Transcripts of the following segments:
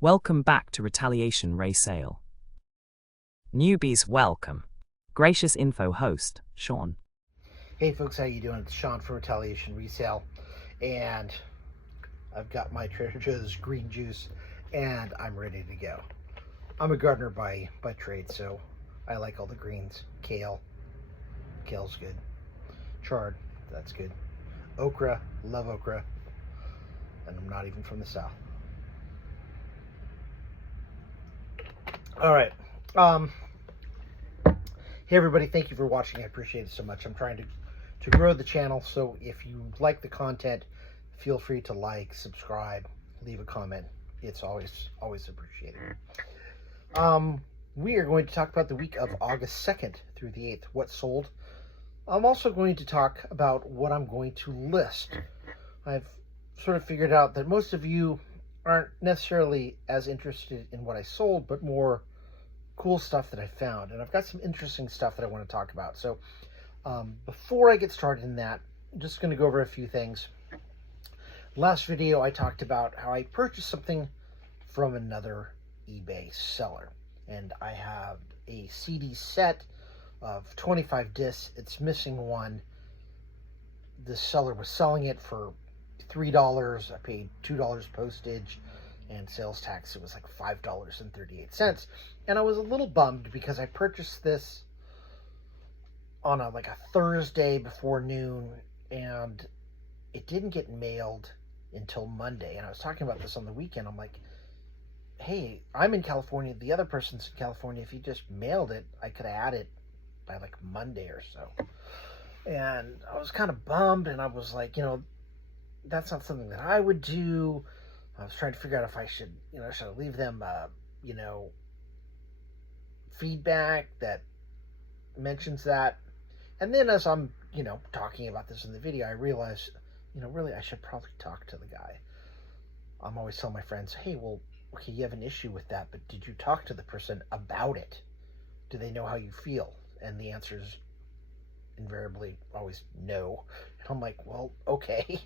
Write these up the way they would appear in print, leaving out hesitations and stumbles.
Welcome back to Retaliation Ray Sale. Newbies welcome. Gracious info host, Sean. Hey folks, how you doing? It's Sean from Retaliation Resale, and I've got my Trader Joe's green juice, and I'm ready to go. I'm a gardener by trade, so I like all the greens. Kale's good. Chard, that's good. Okra, love okra, and I'm not even from the South. All right. Hey everybody, thank you for watching. I appreciate it so much. I'm trying to grow the channel, so if you like the content, feel free to like, subscribe, leave a comment. It's always appreciated. We are going to talk about the week of August 2nd through the 8th, what sold. I'm also going to talk about what I'm going to list. I've sort of figured out that most of you aren't necessarily as interested in what I sold, but more cool stuff that I found. And I've got some interesting stuff that I want to talk about. So before I get started in that, I'm just going to go over a few things. Last video, I talked about how I purchased something from another eBay seller. And I have a CD set of 25 discs. It's missing one. The seller was selling it for $3. I paid $2 postage and sales tax. It was like $5.38. And I was a little bummed because I purchased this on a Thursday before noon, and it didn't get mailed until Monday. And I was talking about this on the weekend. I'm like, hey, I'm in California. The other person's in California. If you just mailed it, I could have had it by like Monday or so. And I was kind of bummed, and I was like, that's not something that I would do. I was trying to figure out if I should I leave them, feedback that mentions that. And then as I'm, talking about this in the video, I realized, really I should probably talk to the guy. I'm always telling my friends, hey, well, okay, you have an issue with that, but did you talk to the person about it? Do they know how you feel? And the answer is invariably always no. And I'm like, well, okay.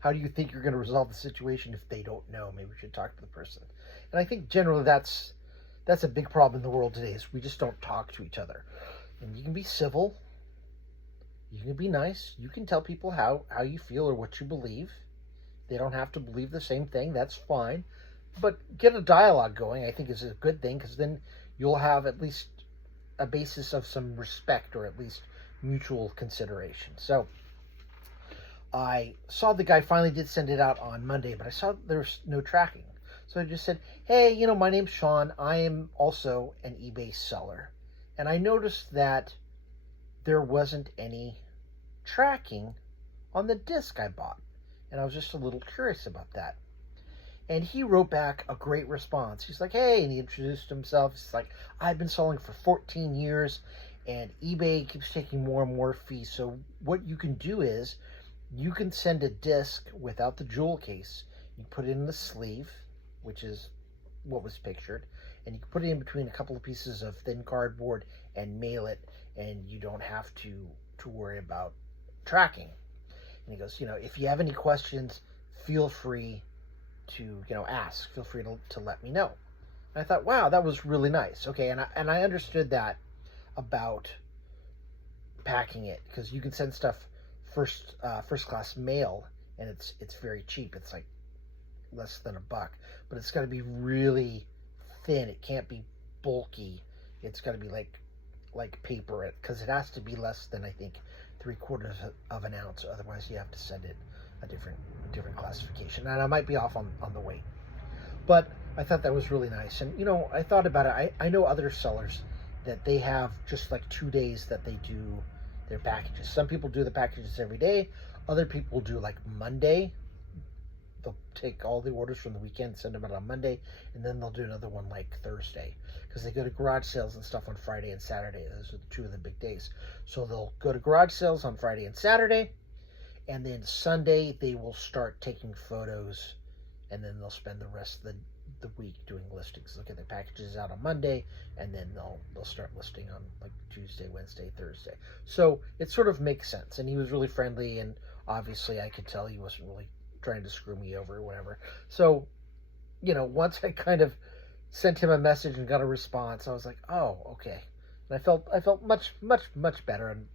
How do you think you're going to resolve the situation if they don't know? Maybe we should talk to the person. And I think generally that's a big problem in the world today, is we just don't talk to each other. And you can be civil. You can be nice. You can tell people how you feel or what you believe. They don't have to believe the same thing. That's fine. But get a dialogue going, I think, is a good thing, because then you'll have at least a basis of some respect, or at least mutual consideration. So I saw the guy finally did send it out on Monday, but I saw there was no tracking. So I just said, hey, my name's Sean. I am also an eBay seller. And I noticed that there wasn't any tracking on the disc I bought. And I was just a little curious about that. And he wrote back a great response. He's like, hey, and he introduced himself. He's like, I've been selling for 14 years, and eBay keeps taking more and more fees. So what you can do is, you can send a disc without the jewel case. You put it in the sleeve, which is what was pictured, and you can put it in between a couple of pieces of thin cardboard and mail it, and you don't have to worry about tracking. And he goes, if you have any questions, feel free to ask. Feel free to let me know. And I thought, wow, that was really nice. Okay, and I understood that about packing it, because you can send stuff first class mail, and it's very cheap. It's like less than $1, but it's got to be really thin. It can't be bulky. It's got to be like paper, because it has to be less than, I think, 3/4 of an ounce. Otherwise you have to send it a different classification. And I might be off on the weight, but I thought that was really nice. And I thought about it. I know other sellers that they have just like 2 days that they do their packages. Some people do the packages every day. Other people do like Monday. They'll take all the orders from the weekend, send them out on Monday, and then they'll do another one like Thursday, because they go to garage sales and stuff on Friday and Saturday. Those are two of the big days. So they'll go to garage sales on Friday and Saturday, and then Sunday they will start taking photos, and then they'll spend the rest of the week doing listings. They'll get their packages out on Monday, and then they'll start listing on like Tuesday, Wednesday, Thursday. So it sort of makes sense. And he was really friendly, and obviously I could tell he wasn't really trying to screw me over or whatever. So once I kind of sent him a message and got a response, I was like, oh, okay. And I felt much better, and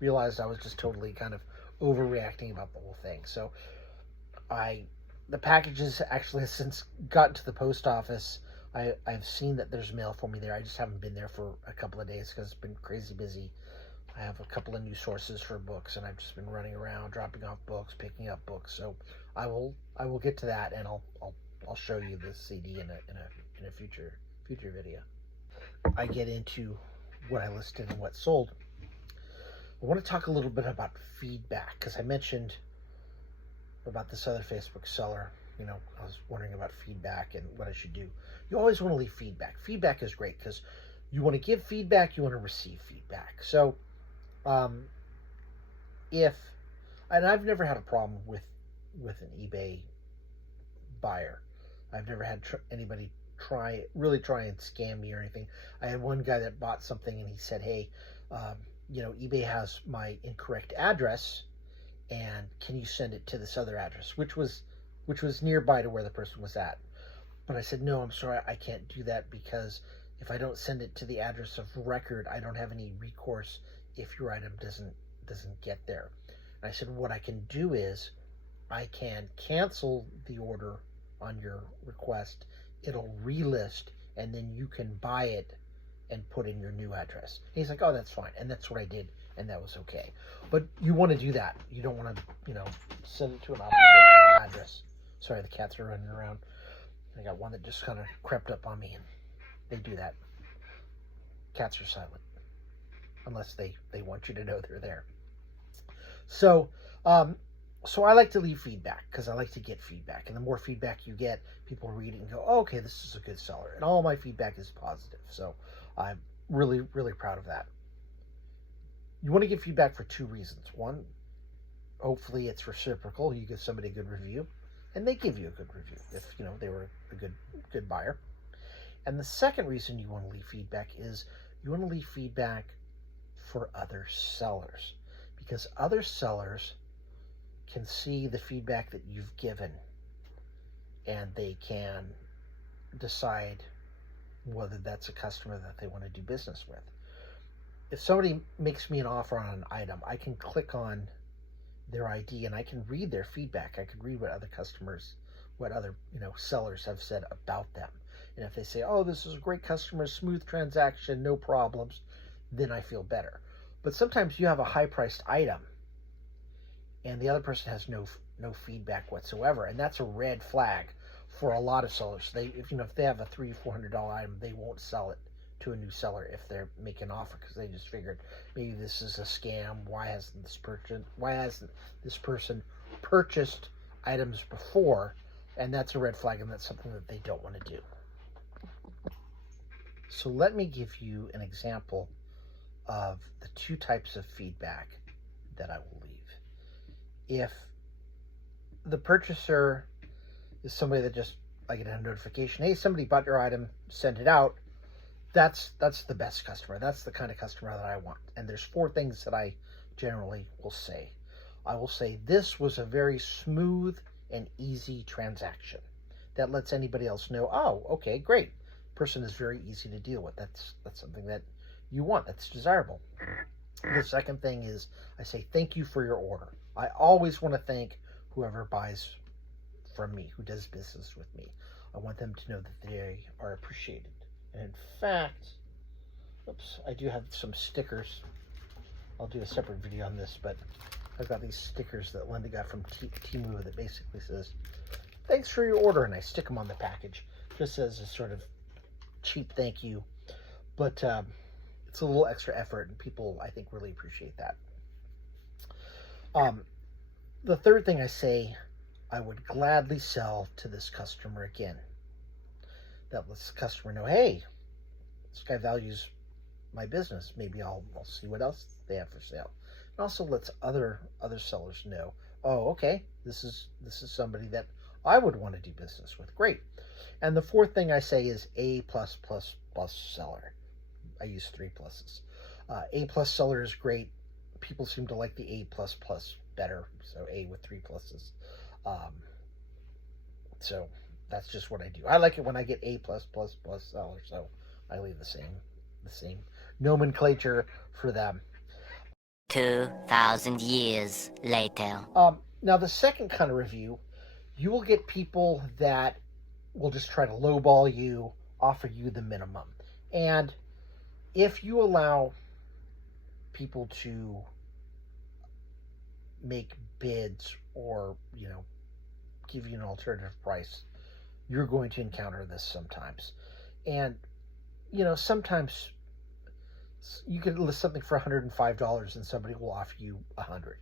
realized I was just totally kind of overreacting about the whole thing. So I the packages actually has since gotten to the post office. I've seen that there's mail for me there. I just haven't been there for a couple of days because it's been crazy busy. I have a couple of new sources for books, and I've just been running around, dropping off books, picking up books. So I will get to that, and I'll show you this CD in a future video. I get into what I listed and what sold. I want to talk a little bit about feedback, because I mentioned about this other Facebook seller. I was wondering about feedback and what I should do. You always want to leave feedback. Feedback is great because you want to give feedback, you want to receive feedback. So, and I've never had a problem with an eBay buyer. I've never had anybody really try and scam me or anything. I had one guy that bought something and he said, hey, eBay has my incorrect address, and can you send it to this other address, which was nearby to where the person was at. But I said, no, I'm sorry, I can't do that, because if I don't send it to the address of record, I don't have any recourse if your item doesn't get there. And I said, what I can do is I can cancel the order on your request. It'll relist, and then you can buy it and put in your new address. And he's like, oh, that's fine. And that's what I did, and that was okay. But you want to do that. You don't want to, send it to an opposite address. Sorry, the cats are running around. I got one that just kind of crept up on me, and they do that. Cats are silent, unless they want you to know they're there. So I like to leave feedback, because I like to get feedback. And the more feedback you get, people read it and go, oh, okay, this is a good seller. And all my feedback is positive. So I'm really, really proud of that. You want to give feedback for two reasons. One, hopefully it's reciprocal. You give somebody a good review, and they give you a good review if, they were a good buyer. And the second reason you want to leave feedback is you want to leave feedback for other sellers, because other sellers can see the feedback that you've given, and they can decide whether that's a customer that they want to do business with. If somebody makes me an offer on an item, I can click on their ID and I can read their feedback. I can read what other sellers have said about them. And if they say, oh, this is a great customer, smooth transaction, no problems, then I feel better. But sometimes you have a high-priced item and the other person has no feedback whatsoever, and that's a red flag for a lot of sellers. If they have a $300-$400 item, they won't sell it to a new seller if they're making an offer, because they just figured maybe this is a scam. Why hasn't this person purchased items before? And that's a red flag, and that's something that they don't want to do. So let me give you an example of the two types of feedback that I will leave. If the purchaser is somebody that just, I get a notification, hey, somebody bought your item, send it out, that's the best customer. That's the kind of customer that I want. And there's four things that I generally will say. I will say, this was a very smooth and easy transaction. That lets anybody else know, oh, okay, great. Person is very easy to deal with. That's something that you want. That's desirable. The second thing is I say, thank you for your order. I always want to thank whoever buys from me, who does business with me. I want them to know that they are appreciated. And in fact, I do have some stickers. I'll do a separate video on this, but I've got these stickers that Linda got from Temu that basically says, thanks for your order, and I stick them on the package just as a sort of cheap thank you. But it's a little extra effort, and people, I think, really appreciate that. The third thing I say, I would gladly sell to this customer again. That lets the customer know, hey, this guy values my business. Maybe I'll see what else they have for sale. It also lets other sellers know, oh, okay, this is somebody that I would want to do business with. Great. And the fourth thing I say is A+++ seller. I use 3 pluses. A+ seller is great. People seem to like the A++ better, so A with 3 pluses. So that's just what I do. I like it when I get A+++ sellers, so I leave the same nomenclature for them. 2,000 years later. Now the second kind of review, you will get people that will just try to lowball you, offer you the minimum. And if you allow people to make bids or, give you an alternative price, you're going to encounter this sometimes. And, sometimes you could list something for $105 and somebody will offer you $100.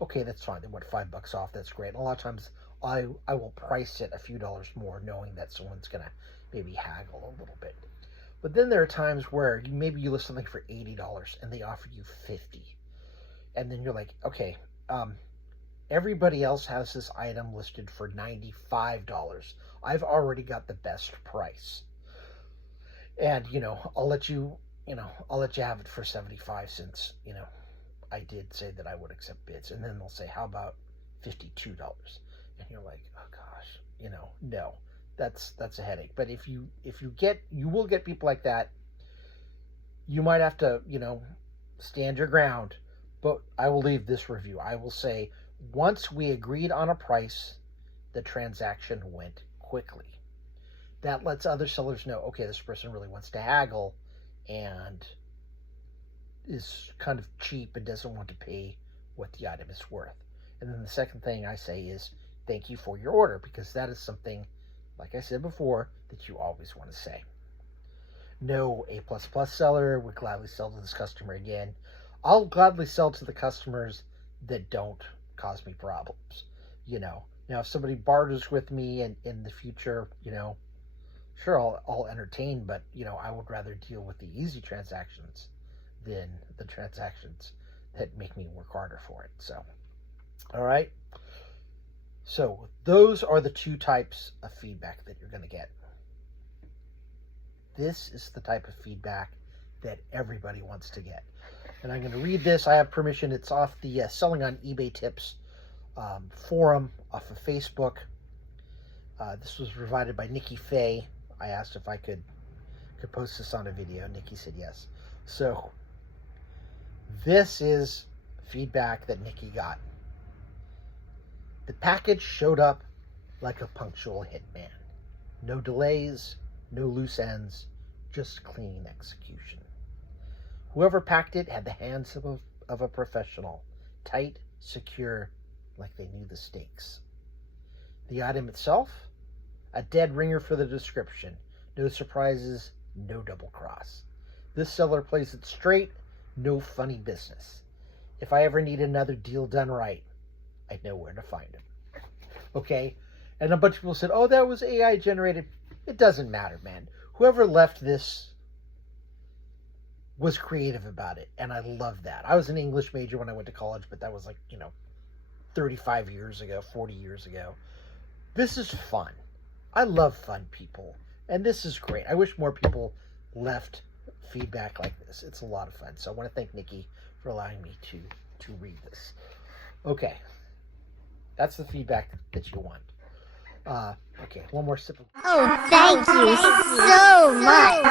Okay, that's fine. They want $5 off. That's great. And a lot of times I will price it a few dollars more, knowing that someone's going to maybe haggle a little bit. But then there are times where maybe you list something for $80 and they offer you $50. And then you're like, okay, everybody else has this item listed for $95. I've already got the best price. And, I'll let you have it for 75 since, I did say that I would accept bids. And then they'll say, how about $52? And you're like, oh gosh, no, that's a headache. But if you will get people like that. You might have to, stand your ground, but I will leave this review. I will say, once we agreed on a price, the transaction went quickly. That lets other sellers know, okay, this person really wants to haggle and is kind of cheap and doesn't want to pay what the item is worth. And then the second thing I say is, thank you for your order, because that is something, like I said before, that you always want to say. No A++ seller would gladly sell to this customer again. I'll gladly sell to the customers that don't cause me problems. Now if somebody barters with me in the future, sure, I'll entertain, but I would rather deal with the easy transactions than the transactions that make me work harder for it. So, all right. So those are the two types of feedback that you're going to get. This is the type of feedback that everybody wants to get. And I'm going to read this. I have permission. It's off the Selling on eBay Tips forum off of Facebook. This was provided by Nikki Fay. I asked if I could post this on a video. Nikki said yes. So this is feedback that Nikki got. The package showed up like a punctual hitman. No delays, no loose ends, just clean execution. Whoever packed it had the hands of a professional, tight, secure, like they knew the stakes. The item itself, a dead ringer for the description. No surprises, no double cross. This seller plays it straight, no funny business. If I ever need another deal done right, I know where to find him. Okay? And a bunch of people said, oh, that was AI generated. It doesn't matter, man. Whoever left this was creative about it, and I love that. I was an English major when I went to college, but that was 35 years ago, 40 years ago. This is fun. I love fun people, and this is great. I wish more people left feedback like this. It's a lot of fun. So I want to thank Nikki for allowing me to read this. Okay. That's the feedback that you want. Okay, one more sip of... Oh, thank you so much.